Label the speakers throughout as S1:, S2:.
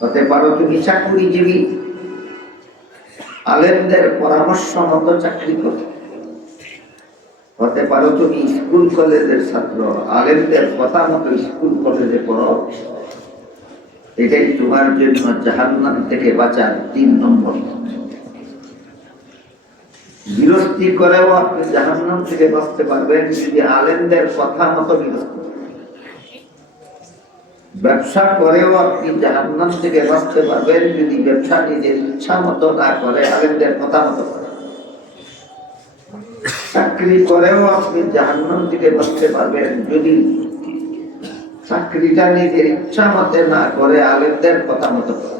S1: হতে পারো তুমি চাকুরিজীবী। আলেমদের পরামর্শ মতো চাকরি করো। হতে পারো তুমি স্কুল কলেজের ছাত্র। আলেমদের কথা মতো স্কুল কলেজে পড়ো। এটাই তোমার জন্য জাহান্নাম থেকে বাঁচার তিন নম্বর বিরস্তি করেও আপনি জাহান্নাম থেকে বাঁচতে পারবেন যদি আলেমদের কথা মতো বিরস্তি। ব্যবসা করেও আপনি জাহান্নাম থেকে বাঁচতে পারবেন যদি ব্যবসা নিজের ইচ্ছা মতো না করে, আলেমদের কথা মতো করে। চাকরি করেও আপনি জাহান্নাম থেকে বাঁচতে পারবেন যদি চাকরিটা নিজের ইচ্ছা মতে না করে, আলেমদের কথা মতো করে।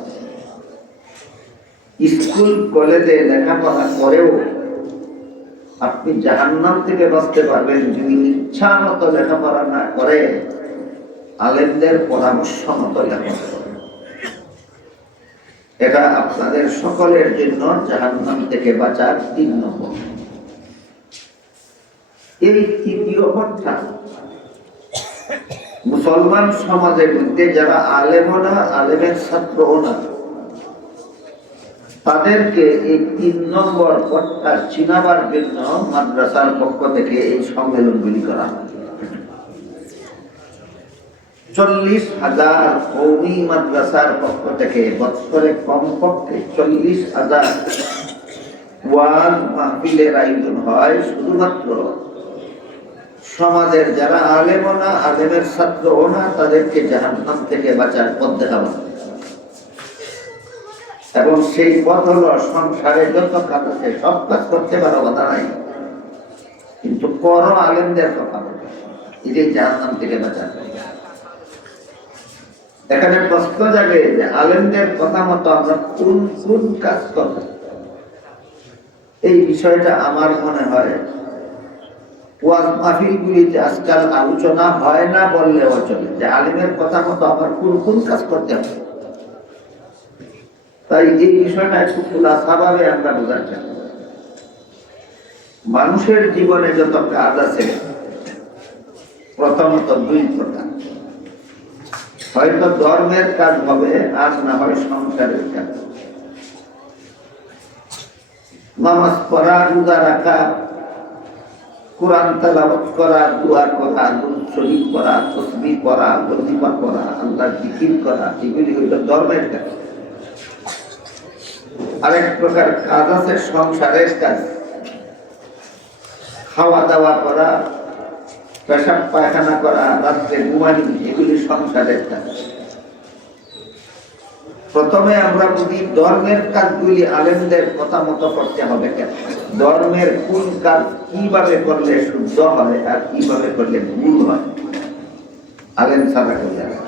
S1: স্কুল, কলেজে লেখাপড়া করেও আপনি জাহান্নাম থেকে বাঁচতে পারবেন যদি ইচ্ছা মতো লেখাপড়া না করে। আলেমদের পরামর্শ মতো এটা আপনাদের সকলের জন্য জাহান্নাম থেকে বাঁচার তিন নম্বর। এই তৃতীয় কথা মুসলমান সমাজের মধ্যে যারা আলেমও না, আলেমের ছাত্রও না, তাদেরকে এই তিন নম্বর পথটা চিনাবার জন্য মাদ্রাসার পক্ষ থেকে এই সম্মেলনগুলি করা হয়। চল্লিশ হাজার কৌমি মাদ্রাসার পক্ষ থেকে বছরে কমপক্ষে চল্লিশ হাজার ওয়াজ মাহফিলের আয়োজন হয়। শুধুমাত্র সমাজের যারা আলেম না, আলেমের ছাত্র না, তাদেরকে জাহান্নাম থেকে বাঁচার পথ দেখানো এবং সেই পথ হলো সংসারে যত কাজ আছে, সব কাজ করতে পারো কথা নাই। কিন্তু করো আলেমদের কথা বলো। এটাই জাহান্নাম থেকে বাঁচার। এখানে প্রশ্ন জাগে যে আলেমদের কথা মতো আমরা কোন কোন কাজ করব? এই বিষয়টা আমার মনে হয় ওয়াজ মাহফিলগুলিতে আজকাল আলোচনা হয় না বললেও চলে যে কথা মতো আমার কোন কোন কাজ করতে হবে? তাই এই বিষয়টা একটু আমরা বোঝার মানুষের জীবনে যত কাজ আছে, প্রথমত দুই প্রকার। হয়তো ধর্মের কাজ হবে আর না হয় সংসারের কাজ নামাজ পড়া, রোজা রাখা, কোরআন তেলাওয়াত করা, দোয়া করা, দুরূদ করা তসবিহ করা ওজিফা করা আল্লাহর জিকির করা, এগুলি হইল ধর্মের কাজ। আরেক প্রকার কাজ আছে, সংসারের কাজ। খাওয়া দাওয়া করা পেশাব পায়খানা করা, রাত্রে ঘুমানি এগুলি সংসারের কাজ। প্রথমে আমরা বুঝি ধর্মের কাজগুলি আলেমদের কথা মতো করতে হবে কেন? ধর্মের কোন কাজ কীভাবে করলে শুদ্ধ আর কীভাবে করলে ভুল হয়? আলেম করলে না।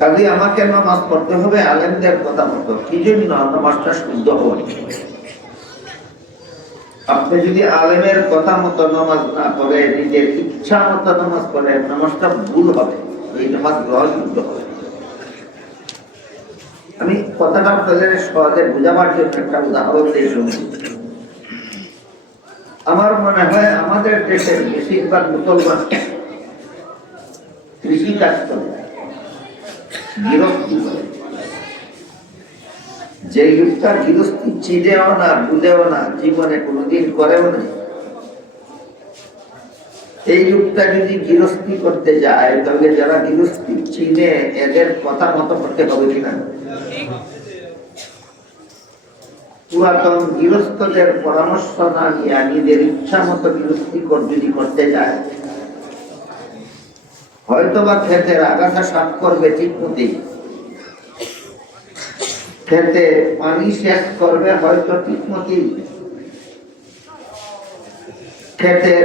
S1: কাজে আমাকে নামাজ পড়তে হবে, আলেমদের কথা মতো কি জন্য? নামাজটা শুদ্ধ হবে। আপনি যদি আলেমের কথা মতো নামাজ না পড়ে নিজের ইচ্ছা মতো নামাজ পড়ে নামাজটা ভুল হবে। এই নামাজ গ্রহণযোগ্য হবে। আমি কথাটা আপনাদের সহজে বোঝাবার জন্য একটা উদাহরণ দিয়ে শুনি। আমার মনে হয় আমাদের দেশের বেশিরভাগ মুসলমান কৃষি কাজ করে গৃহস্থী করে। যে লোকটা গৃহস্থী চিনেও না বুঝেও না, জীবনে কোনোদিন করেও না এই যুগটা যদি গৃহস্থী করতে যায়, তাহলে যারা গৃহস্থী চিনে, এদের কথা মতো করতে হবে কিনা? পুরাতন গৃহস্থদের পরামর্শ না নিয়ে নিজের ইচ্ছা মতো গৃহস্থী যদি করতে যায় হয়তো বা ক্ষেতের আগাছা সাফ করবে ঠিক মতে খেতে পানি শেষ করবে হয়তো ঠিক মতেই ক্ষেতের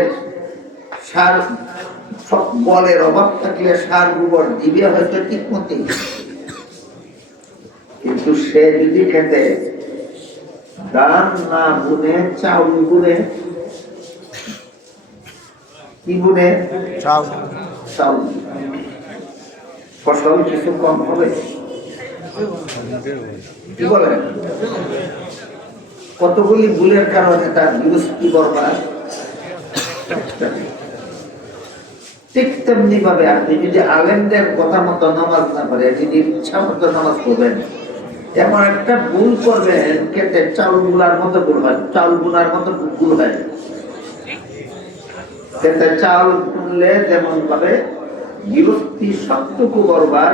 S1: সার সব বলের অভাব থাকলে সার গোবর দিবে হয়তো ঠিক মতেই কিন্তু সে যদি খেতে ধান না গুনে চাউল বুনে কি বুনে চাউল। ফসল কিছু কম হবে? কি বলেন কতগুলি ভুলের কারণে তার বিরস্তি বরবাদ? ঠিক তেমনি ভাবে আপনি যদি আলেমদের কথা মতো নামাজ না করে যদি ইচ্ছা মতো নামাজ পড়বেন, এমন একটা ভুল করবেন কেটে চাউলগুলার মতো ভুল হয় চাউলগুলার মতো ভুল হয়। কেটে চাউল তুললে যেমন ভাবে বিরক্তি সবটুকু করবার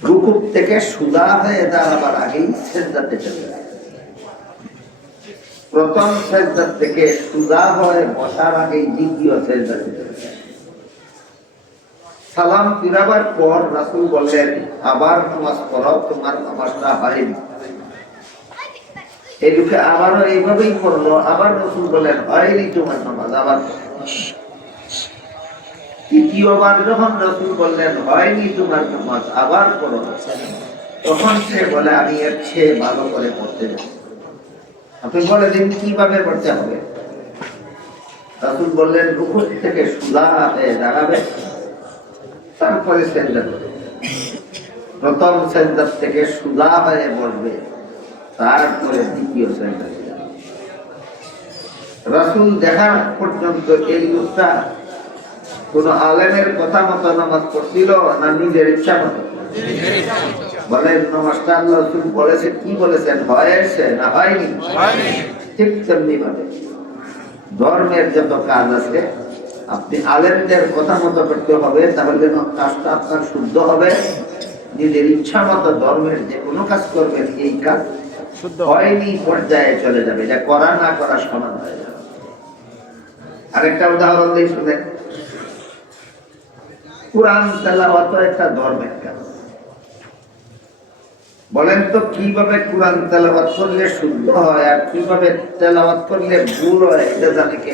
S1: রুকুব থেকে সুদা হয়ে দাঁড়াবার আগেই সেজদাতে চলে প্রথম সেজদার থেকে সুদা হয়ে বসার আগে দ্বিতীয় সেজদাতে চলে। সালাম ফিরাবার পর রাসূল বললেন, আবার নামাজ পড়ো, তোমার নামাজটা হয়নি। এই লোকে আবারও এইভাবেই পড়ল। আবার রসুল বললেন, হয়নি তোমার নামাজ, আবার তৃতীয়বার যখন রসুল বললেন, হয়নি তোমার নামাজ, আবার পড়ো তখন সে বলে, আমি এর চেয়ে ভালো করে পড়তে আপনি বলে দিন, কীভাবে পড়তে হবে? রাসুল বললেন, রুকুর থেকে সুদা হয়ে দাঁড়াবে, তারপরে সেজদা করবে। প্রথম সেজদার থেকে সুদা হয়ে বসবে, তারপরে দ্বিতীয় সেজদা। রাসুল দেখা পর্যন্ত এই লোকটা কোন আলেমের কথা মতো নামাজ পড়ছিল না নিজের ইচ্ছা মতো? বলেন নমস্কার আল্লাহ রসুল বলেছে কি বলেছেন? হয়েছে না হয়নি? ঠিক তেমনি ভাবে। ধর্মের যত কাজ আছে আপনি আলেমদের কথা মতো করতে হবে তাহলে কাজটা আপনার শুদ্ধ হবে। নিজের ইচ্ছা মতো ধর্মের যে কোনো কাজ করবেন এই কাজ হয়নি পর্যায়ে চলে যাবে। এটা করা না করা সমান হয়ে যাবে। আরেকটা উদাহরণ দিয়ে শুনে কোরআন তেলাওয়াত একটা ধর্মের কাজ। বলেন তো, কীভাবে কোরআন তেলাওয়াত করলে শুদ্ধ হয় আর কীভাবে তেলাওয়াত করলে ভুল হয়, এটা জানে কে?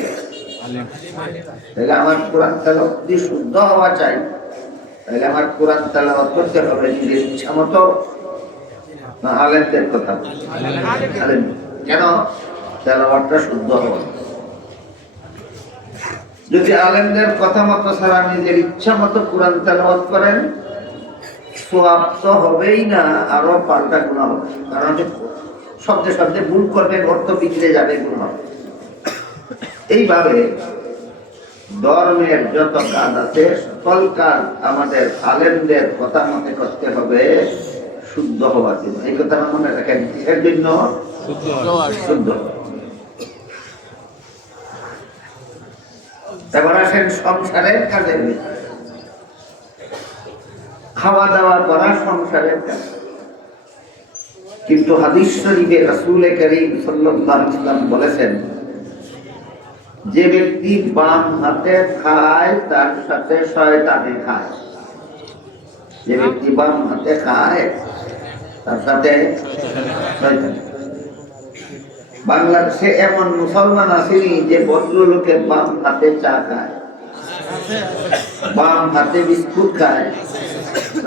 S1: তাহলে আমার কোরআন তেলাওয়াত যদি শুদ্ধ হওয়া চাই তাহলে আমার কোরআন তেলাওয়াত করতে হবে নিজের ইচ্ছা মতো। না, আলেমদের কথা কেন? তেলাওয়াতটা শুদ্ধ হওয়া যদি আলেমদের কথা মতো ছাড়া নিজের ইচ্ছা মতো কোরআন তেলাওয়াত করেন সোয়াব তো হবেই না আরও পাল্টা গুণা হবে। কারণ শব্দে শব্দে ভুল করবে অর্থ বিগড়ে যাবে গুণ হবে এইভাবে ধর্মের যত কাজ আছে সকল কাজ আমাদের আলেমদের কথা মতে করতে হবে শুদ্ধ হওয়ার জন্য। এই কথাটা মনে রাখেন এর জন্য। শুদ্ধ। এবার আসেন সংসারের কাজের ভিতরে খাওয়া দাওয়া করা সংসারের কাজ। কিন্তু হাদিস শরীফে রাসূল করিম ওয়াসাল্লাম বলেছেন, যে ব্যক্তি বাম হাতে খায়, তার সাথে শয়তানে খায়। যে ব্যক্তি বাম হাতে খায়, তার সাথে শয়তানে বাংলাদেশে এমন মুসলমান আসেনি যে ভদ্রলোকে বাম হাতে চা খায়, বাম হাতে বিস্কুট খায়।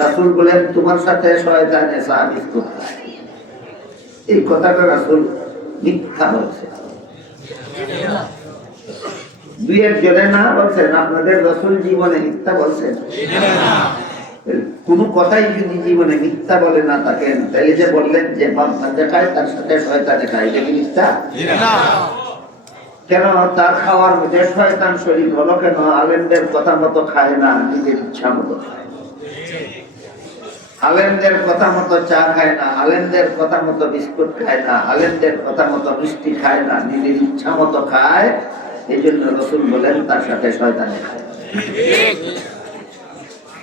S1: রাসুল বলেন, তোমার সাথে শয়তানে চা, বিস্কুট খায়। এই কথাটা রাসুল মিথ্যা বলছে। দুই একজনে না বলছেন, আপনাদের রসুল জীবনে মিথ্যা বলছেন। কোন কথাই যদি জীবনে মিথ্যা বলে না থাকেন তাহলে যে বললেন যে বাম হাতে খায় তার সাথে শয়তানে খায় এটা কি মিথ্যা? কেন তার খাওয়ার মধ্যে শয়তান শরীর হলো কেন? আলেমদের কথা মতো খায় না নিজের ইচ্ছা মতো খায়। আলেমদের কথা মতো চা খায় না আলেমদের কথা মতো বিস্কুট খায় না আলেমদের কথা মতো মিষ্টি খায় না নিজের ইচ্ছা মতো খায়। এই জন্য রসুল বলেন তার সাথে শয়তানে খায়।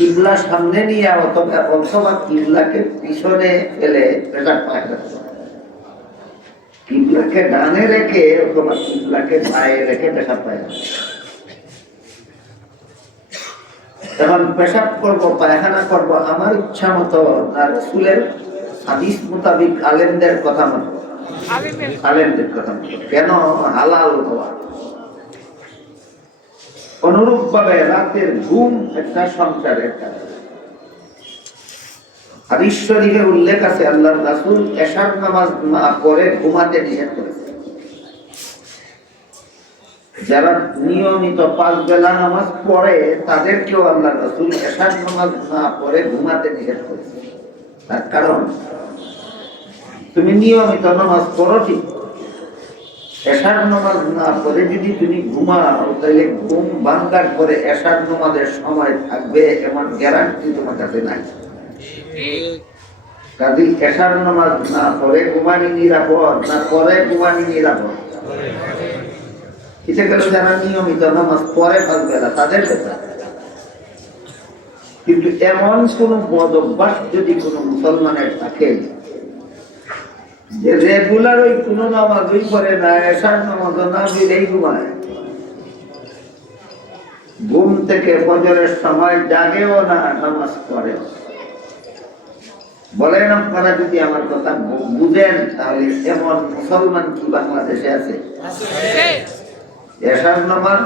S1: কিবলা সামনে নিয়ে অথবা অথবা কিবলাকে পিছনে ফেলে পায়খানা করো। কিবলাকে ডানে রেখে অথবা কিবলাকে পায়ে রেখে পায়খানা করো। এখন পেশাব করব পায়খানা করব আমার ইচ্ছা মতো না রসুলের হাদিস মোতাবিক আলেমদের কথা মতো আলেমদের কথা মতো কেন হালাল হওয়া অনুরূপ ভাবে রাতের ঘুম একটা সংসারের কাজ। হাদিস শরীফে উল্লেখ আছে আল্লাহর রাসূল, এশার নামাজ না পড়ে ঘুমাতে নিষেধ করেছে। যারা নিয়মিত পাঁচ বেলা নামাজ পড়ে, তাদেরকেও আল্লাহ রাসূল এশার নামাজ না পড়ে ঘুমাতে নিষেধ করেছে। তার কারণ, তুমি নিয়মিত নামাজ পড়ো ঠিক এশার নামাজ না পড়ে যদি তুমি ঘুমাও, তাহলে ঘুম ভাঙ্গার পরে এশার নামাজের সময় থাকবে, এমন গ্যারান্টি তোমার কাছে নাই। না নিরাপদ, না পরে নিরাপদ। নিয়মিত নামাজ বেলা তাদের কিন্তু এমন কোন বদ অভ্যাস যদি কোন মুসলমানের থাকে যে রেগুলার ওই কোনো নামাজই করে না এসার নামাজ না দিলেই ঘুমায়। ঘুম থেকে ফজরের সময় জাগেও না নামাজ পড়ে বলেন আপনারা যদি আমার কথা বুঝেন তাহলে এমন মুসলমান কি বাংলাদেশে আছে? এসার নামাজ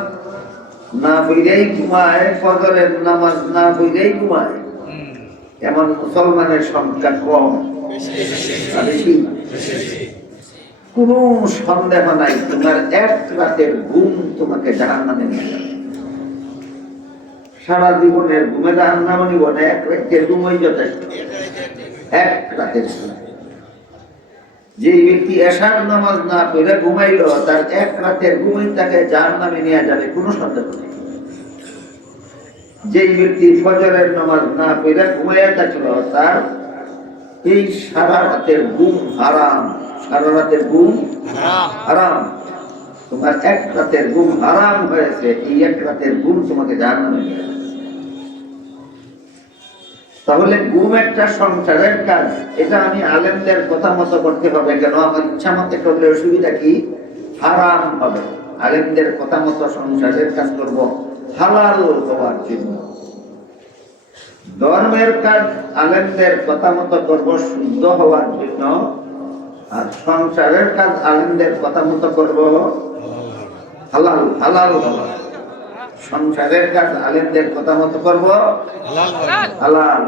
S1: না বইলেই ঘুমায় ফজরের নামাজ না বইলেই ঘুমায়। এমন মুসলমানের সংখ্যা কম। বেশি। কোনো সন্দেহ নাই, তোমার এক রাতের ঘুম তোমাকে জাহান নিয়ে যাবে। সারা জীবনের ঘুমে জাহান নামে নিব না, এক রাতের ঘুমই যথেষ্ট। এক রাতের যে ব্যক্তি এশার নামাজ না পড়ে ঘুমাইল, তার এক রাতের ঘুমই তাকে জাহান নামে নিয়ে যাবে, কোনো সন্দেহ নেই। যে ব্যক্তি ফজরের নামাজ না পড়ে ঘুমাইয়া থাকল, তার এই সারা রাতের ঘুম হারাম। সারা রাতের ঘুম হারাম। তোমার এক রাতের ঘুম হারাম হয়েছে এই এক রাতের ঘুম তোমাকে জানানো তাহলে ঘুম একটা সংসারের কাজ। এটা আমি আলেমদের কথা মতো করতে হবে কেন? আমার ইচ্ছা মতো করলে অসুবিধা কি? হারাম হবে। আলেমদের কথা মতো সংসারের কাজ করব। হালাল হওয়ার জন্য। ধর্মের কাজ আলেমদের কথা মতো করব শুদ্ধ হওয়ার জন্য, আর সংসারের কাজ আলেমদের কথা মতো করব হালাল হালাল সংসারের কাজ আলেমদের কথা মতো করব হালাল।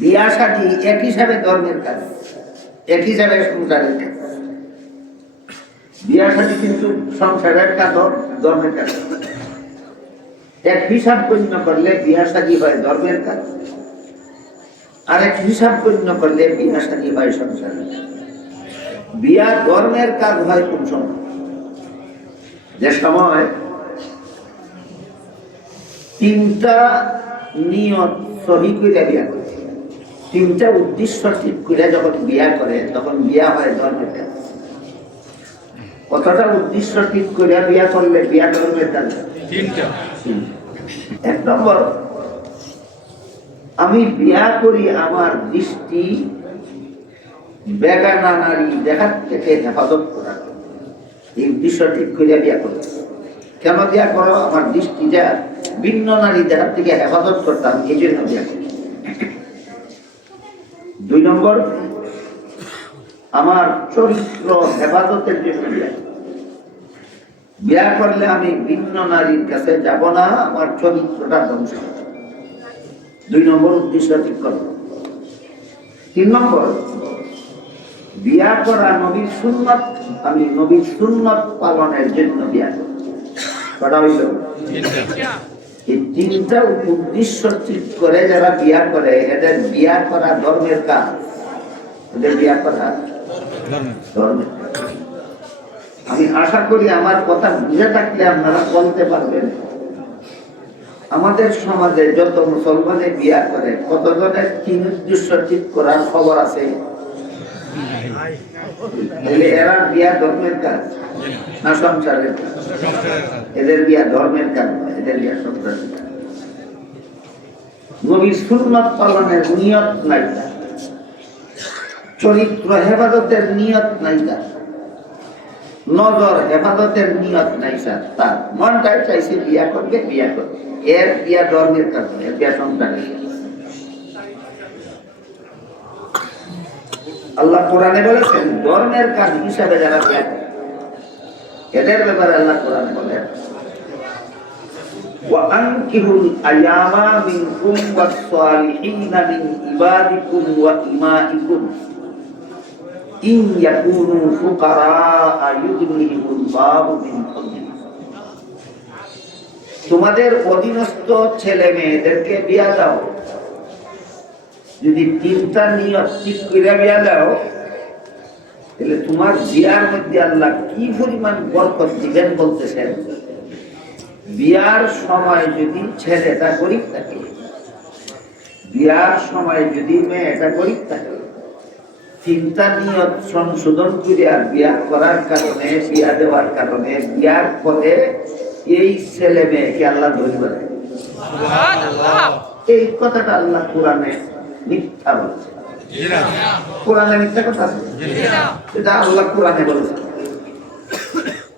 S1: বিয়া শাদী এক হিসাবে ধর্মের কাজ, এক হিসাবে সংসারের কাজ। বিয়া শাদী কিন্তু সংসারের কাজ ধর্মের কাজ। এক হিসাব গণ্য করলে বিয়া শাদী হয় ধর্মের কাজ? আর এক হিসাব গণ্য করলে বিয়া শাদী হয় সংসারের বিয়া ধর্মের কাজ হয় কোন সময়? যে সময় তিনটা নিয়ত সহি করে বিয়া করে। তিনটা উদ্দেশ্য ঠিক করে যখন বিয়া করে, তখন বিয়া হয় ধর্মের কাজ। কতটা উদ্দেশ্য ঠিক করে বিয়া করলে বিয়া ধর্মের কাজ?
S2: তিনটা।
S1: এক নম্বর, আমি বিয়া করি আমার দৃষ্টি বেগানা নারী দেখার থেকে হেফাজত করার এই উদ্দেশ্য ঠিক করে বিয়া করি। কেন বিয়া করো? আমার দৃষ্টিটা ভিন্ন নারী দেখার থেকে হেফাজত করতাম এই জন্য বিয়া করি। দুই নম্বর, আমার চরিত্র হেফাজতের জন্য বিয়া করি। বিয়া করলে আমি ভিন্ন নারীর কাছে যাব না, আমার চরিত্রটা ধ্বংস দুই নম্বর উদ্দেশ্য ঠিক করব তিন নম্বর, বিয়া করা নবীর সুন্নত, আমি নবীর সুন্নত পালনের জন্য বিয়া করি। হইল? এই তিনটা উদ্দেশ্য ঠিক করে যারা বিয়া করে, এদের বিয়া করা ধর্মের কাজ। এদের বিয়া করা ধর্মের। আমি আশা করি আমার কথা বুঝে থাকলে আপনারা বলতে পারবেন। আমাদের সমাজে যত মুসলমানে বিয়া করে, কতজনের তিন উদ্দেশ্য ঠিক করার খবর আছে? এরা বিয়া ধর্মের কাজ, না সংসারের এদের বিয়া ধর্মের কাজ এদের বিয়া সংসারের কাজ। সুন্নত পালনের নিয়ত নাই চরিত্র হেফাজতের নিয়ত নাই তার। নজর হেফাজতের নিয়ত নাই স্যার তার মনটাই চাইছে বিয়া করবে বিয়া করবে এর বিয়া ধর্মের কাজ নয়, এর বিয়া সংসারের কাজ। আল্লাহ কোরআনে বলেছেন ধর্মের কাজ হিসাবে যারা বিয়া করে, এদের ব্যাপারে আল্লাহ কোরআনে বলেন وأنكحوا الأيام منكم والصالحين من عبادكم وإمائكم ইন ইয়াকুনু ফুকারা ইউগনিহিমুল্লাহু মিন তোমাদের অধীনস্থ ছেলে মেয়েদেরকে বিয়া দাও। যদি তিনটা নিয়ত ঠিক করে বিয়া দাও, তাহলে তোমার বিয়ার মধ্যে আল্লাহ কি পরিমাণ বরকত দিবেন বলতেছেন? বিয়ার সময় যদি ছেলেটা গরিব থাকে, বিয়ার সময় যদি মেয়েটা গরিব থাকে চিন্তা নিয়ত সংশোধন করে আর বিয়া করার কারণে, বিয়া দেওয়ার কারণে, বিয়ার পরে এই ছেলে মেয়েকে আল্লাহ ধরিবে। এই কথাটা আল্লাহ কোরআনে মিথ্যা বলছে। কোরআনে মিথ্যা কথা এটা আল্লাহ কোরআনে বলেছে।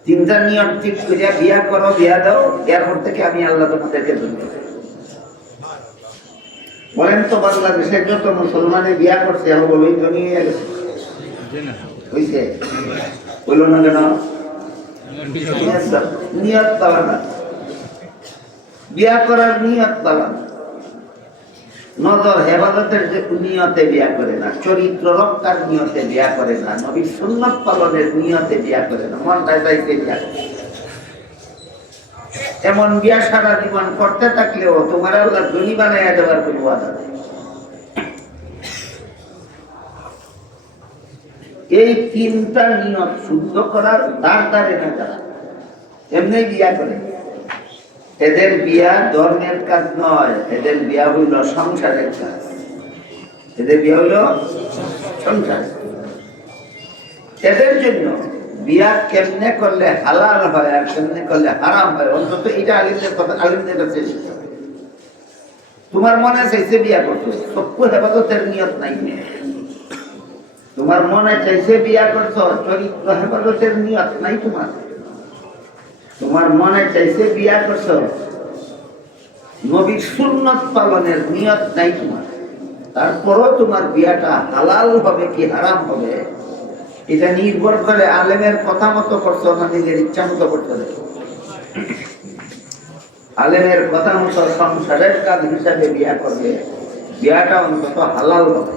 S1: তিনটা নিয়ম ঠিক করিয়া বিয়া করো, বিয়া দাও, বিয়ার পর থেকে আমি আল্লাহ তোমাদেরকে ধরবো বলেন তো, বাংলাদেশে যত মুসলমানে বিয়া করছে এখন বলই গেছে হইছে। বলল না কেন? নিয়ত দেওয়া না বিয়া করার নিয়ত না নজর হেফাজতের যে নিয়তে বিয়া করে না, চরিত্র রক্ষার নিয়তে বিয়া করে না, নবীর সুন্নত পালনের নিয়তে বিয়া করে না মনটাই চাইতে বিয়া করে। এমন বিয়া সারা জীবন করতে থাকলেও তোমার আল্লাহ ধনী বানাইয়া দেওয়ার কোনো বাধা এই তিনটা নিয়ত শুদ্ধ করার দ্বার দ্বারে না যারা এমনি বিয়া করে। এদের বিয়া ধর্মের কাজ নয়, এদের বিয়া হইল সংসারের কাজ। এদের বিয়া হইল সংসার। এদের জন্য বিয়া কেমনে করলে হালাল হয় আর কেমনে করলে হারাম হয়? অন্তত এটা আলিমদের কথা আলিমদের কাছে তোমার মনে চাইছে বিয়া করছ সত্য হেফাজতের নিয়ত নাই তোমার মনে চাইছে বিয়া করছ? চরিত্র হেফাজতের নিয়ত নাই তোমার। তোমার মনে চাইছে বিয়া করছ? নবীর সুন্নত পালনের নিয়ত নাই তোমার। তারপরও তোমার বিয়াটা হালাল হবে কি হারাম হবে? এটা নির্ভর করে আলেমের কথা মতো করছ না নিজের ইচ্ছা মতো করছ আলেমের কথা মতো সংসারের কাজ হিসাবে বিয়া করবে বিয়াটা অন্তত হালাল হবে।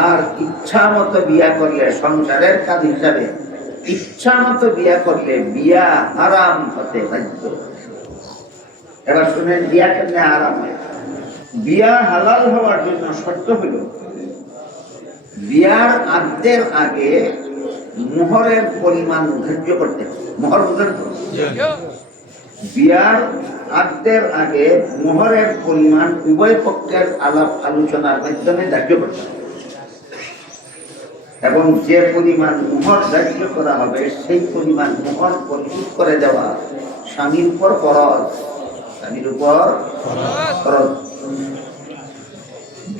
S1: আর ইচ্ছা মতো বিয়া করলে সংসারের কাজ হিসাবে ইচ্ছা মতো বিয়া করলে বিয়া হারাম হতে বাধ্য। এবার শুনেন বিয়া কেমনে হারাম বিয়া হালাল হওয়ার জন্য শর্ত হলো বিয়ার আদ্যের আগে মোহরের পরিমাণ ধার্য করতে মোহর বুঝেন তো? বিয়ার আদ্যের আগে মোহরের পরিমাণ উভয় পক্ষের আলাপ আলোচনার মাধ্যমে ধার্য করতে এবং যে পরিমাণ মোহর ধার্য করা হবে, সেই পরিমাণ মোহর পরিশোধ করে দেওয়া স্বামীর উপর খরচ স্বামীর উপর খরচ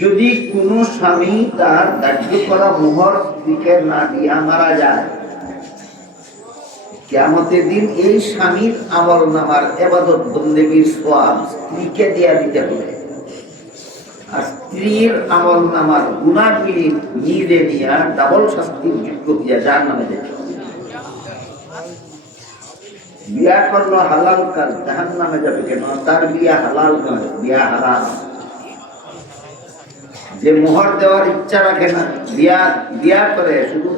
S1: যদি কোনো স্বামী তার ধার্য করা মোহর স্ত্রীকে না দিয়া মারা যায় কেমতের দিন এই স্বামীর আমল নামার এবাদত বন্দেবীর স্ত্রীকে দিয়া দিতে হবে। আর স্ত্রীর আমল নামার গুণাগুলি দিয়া ডাবল শাস্তির যোগ্য দিয়া যার নামে দেবে বিয়া করল হালাল কাজ জাহান নামে যাবে কেন? তার বিয়া হালাল নয়, বিয়া হারাম। যে মোহর দেওয়ার ইচ্ছা রাখে না বিয়া বিয়া করে শুধু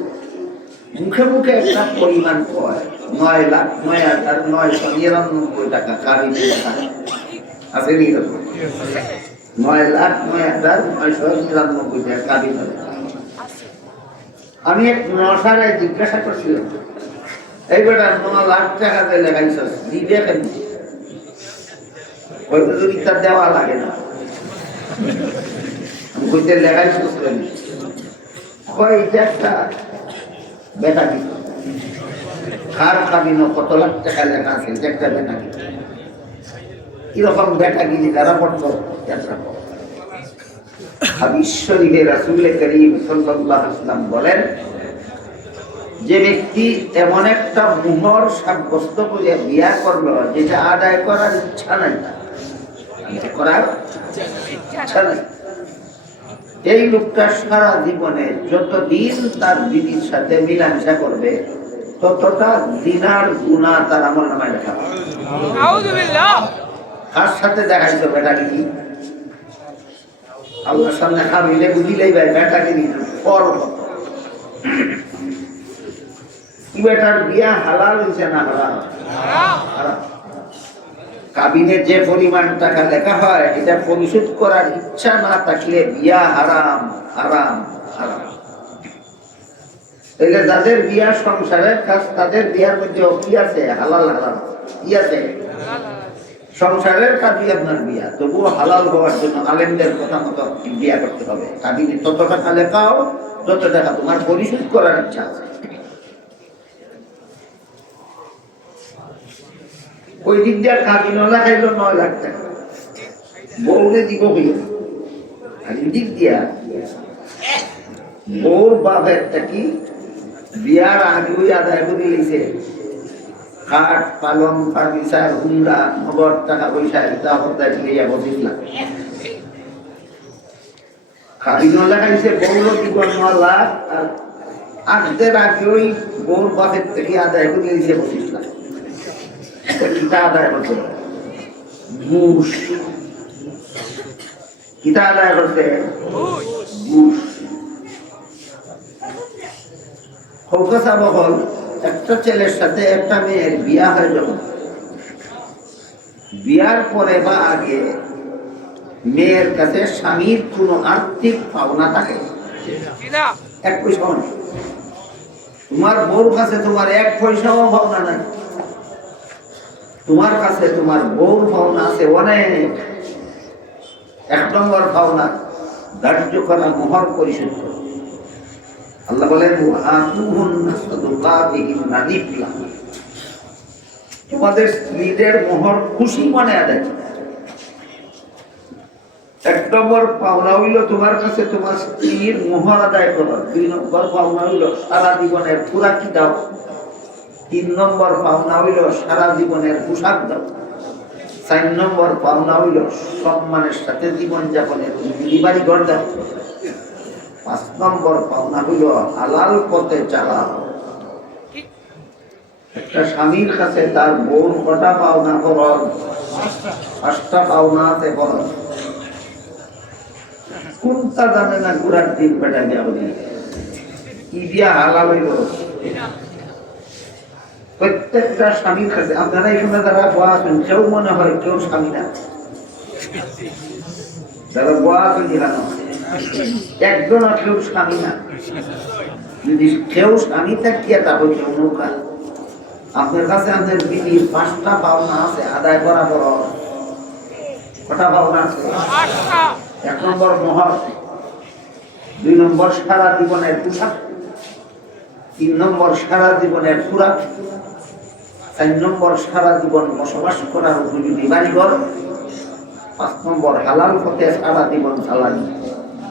S1: মুখে মুখে একটা পরিমাণ কয়, নয় লাখ, নয় হাজার নয়শো নিরানব্বই টাকা, কারি আছে? নয় লাখ, নয় হাজার নয়শো নিরানব্বই টাকা কারি আমি এক নশারে জিজ্ঞাসা করছিলাম, এই বেটা ন লাখ টাকা দিয়ে লাগাইছ, দিবে কেন? তার দেওয়া লাগে না। কেন কয়, এটা একটা বেটা কি কার কাবিন কত লাখ টাকা লেখা আছে, এটা একটা বেটা কি কীরকম বেটা গিরি তারা পড়তো যাত্রা হাদিস শরীফে রাসূল বলেন, যে ব্যক্তি এমন একটা মোহর সাব্যস্ত করে বিয়া করল, যেটা আদায় করার ইচ্ছা নাই। করার ইচ্ছা নাই। এই লোকটা সারা জীবনে যতদিন তার দিদির সাথে মিলামেশা করবে ততটা দিনার গুণা তার আমার নামে লেখা কার সাথে দেখাইছো বেটা কি আল্লাহর সামনে খামিলে বুঝিলেই ভাই বেটা কি ফল বেটার বিয়া হালাল হয়েছে না হালাল?
S2: হারাম।
S1: কাবিনে যে পরিমাণ টাকা লেখা হয়, এটা পরিশোধ করার ইচ্ছা না থাকলে বিয়া হারাম হারাম হারাম। তাহলে যাদের বিয়া সংসারের কাজ, তাদের বিয়ার মধ্যে কি আছে? হালাল হারাম কি আছে? সংসারের কাজই আপনার বিয়া। তবুও হালাল হওয়ার জন্য আলেমদের কথা মতো বিয়া করতে হবে। কাবিনে তত টাকা লেখাও যত টাকা তোমার পরিশোধ করার ইচ্ছা আছে। ওই দিক দিয়ে কাবিনলা খাইলো নয় লাখ টাকা। বউরে দিব আর দিক দিয়া বউর বাপ একটা কি, বিয়ার আগে ওই আদায় করে লিছে খাট পালং, ফার্নিচার হুন্ডা নগদ টাকা পয়সা, এটা হত্যা দিয়ে বসিলাম কাবিনলা খাইছে, বউর দিব নয় লাখ, আর আগে ওই বউর বাপের থেকে আদায় করে লিছে বসিলাম আদায় আদায় খোকসা বহল একটা ছেলের সাথে একটা মেয়ের বিয়া যখন। বিয়ার পরে বা আগে মেয়ের কাছে স্বামীর কোনো আর্থিক পাওনা থাকে। এক পয়সাও নেই। তোমার বউর কাছে তোমার এক পয়সাও ভাবনা নাই। তোমার কাছে তোমার বউর ভাবনা আছে অনেক এক নম্বর ভাবনা ধার্য করা মোহর পরিশোধ করো আল্লাহ বলেন। তোমাদের স্ত্রীদের মোহর খুশি মনে আদায়। এক নম্বর পাওনা হইল তোমার কাছে তোমার স্ত্রীর মোহর আদায় করো। দুই নম্বর পাওনা হইল সারা জীবনের পুরা কি দাও। তিন নম্বর পাওনা হইল সারা জীবনের পোশাক দাও। চার নম্বর পাওনা হইল সম্মানের সাথে জীবন যাপনের বাড়ি ঘর দাও। পাঁচ নম্বর পাওনা হইল আলাল পথে চালাও। একটা স্বামীর কাছে তার বোন কটা পাওনা করল পাঁচটা পাওনা আছে করল কোনটা জানে না ঘোরার দিন পেটা দেওয়া কি দিয়া হালাল হইল? প্রত্যেকটা স্বামীর কাছে আপনারা এখানে যারা বয়া আছেন কেউ মনে হয় কেউ স্বামী না। যারা বয়া আছেন এখানে একজন কেউ স্বামী না। যদি কেউ স্বামী থাকিয়া তাহলে কেউ নৌকা। আপনার কাছে আমাদের বিধির পাঁচটা পাওনা আছে আদায় করা বড়। কটা পাওনা আছে? এক নম্বর মহর দুই নম্বর সারা জীবনের পোশাক। তিন নম্বর সারা জীবনের খুরাক চার নম্বর সারা জীবন বসবাস করার উপযোগী বাড়িঘর পাঁচ নম্বর হালাল পথে সারা জীবন চালানি।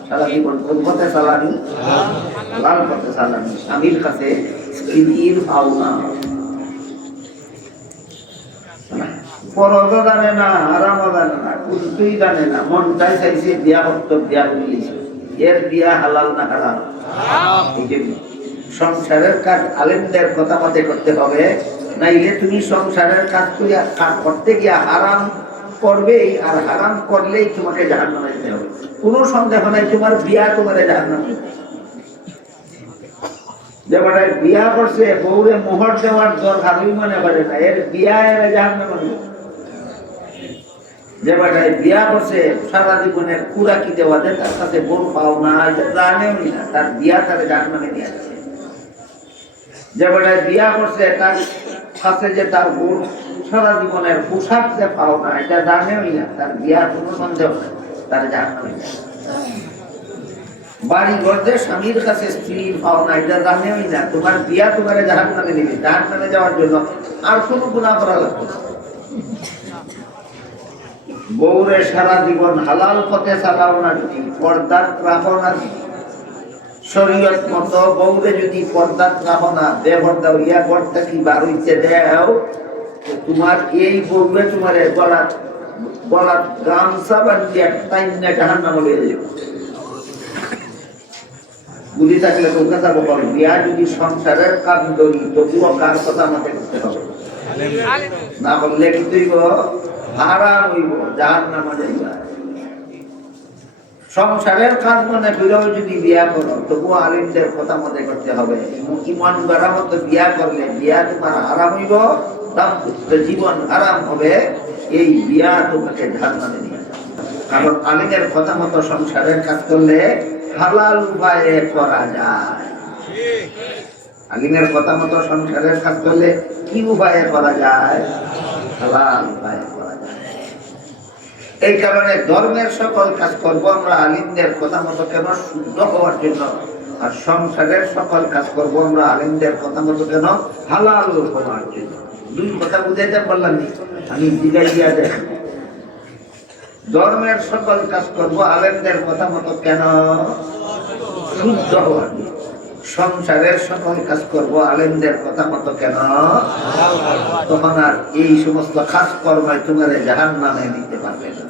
S1: সারা জীবন কোন পথে চালানি? হালাল পথে চালানি। স্বামীর কাছে স্ত্রীর পরও জানে না আরামও জানে না কুলতুই জানে না মনটাই চাইছে বিয়া করতে বিয়া বলিছে এর বিয়া হালাল না এই যে সংসারের কাজ আলেমদের কথা মতে করতে হবে। নাইলে তুমি সংসারের কাজ করতে গিয়া হারাম করবেই, আর হারাম করলেই তোমাকে জাহান হবে। কোনো সন্দেহ নাই, তোমার বিয়া তোমার জাহান দেওয়ার বিয়া বেটায় বিয়া করছে, সারা দেওয়া তার কাছে বউ পাও না নি তার বিয়া তার জান মানে নিয়ে আসছে। যে বেটায় বিয়া করছে, তার কাছে যে তার বউ সারা জীবনের পোশাক যে পাও না, এটা জানেও না, তার বিয়া কোনো সন্দেহ নেই, তার জান মানে বাড়ি ঘরতে স্বামীর কাছে স্ত্রীর পাওনা এটা জানেই না, তোমার বিয়া তোমার জাহান নামে নিবে জাহান নামে যাওয়ার জন্য আর কোনো গুণা করা লাগবে না। বউরে সারা জীবন হালাল পথে চালাও না পর্দার রাখো না যদি শরীয়ত মতো বউরে যদি পর্দার রাখো না বেপর্দা ইয়া করতে কি বার হইতে দেও তোমার এই বউরে তোমার গলা গলা গামছা বান্ধিয়ে টাইম না জাহান নামে লইয়া যাবে থাকলে বকর বিয়া যদি সংসারের কাজ ধরি তবুও কার কথা আমাকে করতে হবে? না বললে কি তুই হারাম হইব জাহান নামা যাইবা। সংসারের কাজ মনে বিরহ যদি বিয়া করো, তবুও আলিমদের কথা মনে করতে হবে। ইমান গড়া মতো বিয়া করলে বিয়া তোমার আরাম হইব জীবন আরাম হবে। এই বিয়া তোমাকে ধার মানে কারণ আলিমের কথা মতো সংসারের কাজ করলে হালাল উপায়ে করা যায়। আলিমের কথা মতো সংসারের কাজ করলে কি উপায়ে করা যায়? হালাল উপায়ে। এই কারণে ধর্মের সকল কাজ করব আমরা আলিমদের কথা মতো কেন শুদ্ধ হওয়ার জন্য? আর সংসারের সকল কাজ করব আমরা আলিমদের কথা মতো কেন হালাল হওয়ার জন্য? দুই কথা বুঝাইতে পারলাম আমি দিগাই দিয়া দেখ ধর্মের সকল কাজ করব আলেমদের কথা মতো কেন শুদ্ধ হওয়ার জন্য। সংসারের সকল কাজ করব আলেমদের কথা মতো কেন তখন আর এই সমস্ত কাজ কর্মায় তোমার জাহান নামে নিতে পারবে না।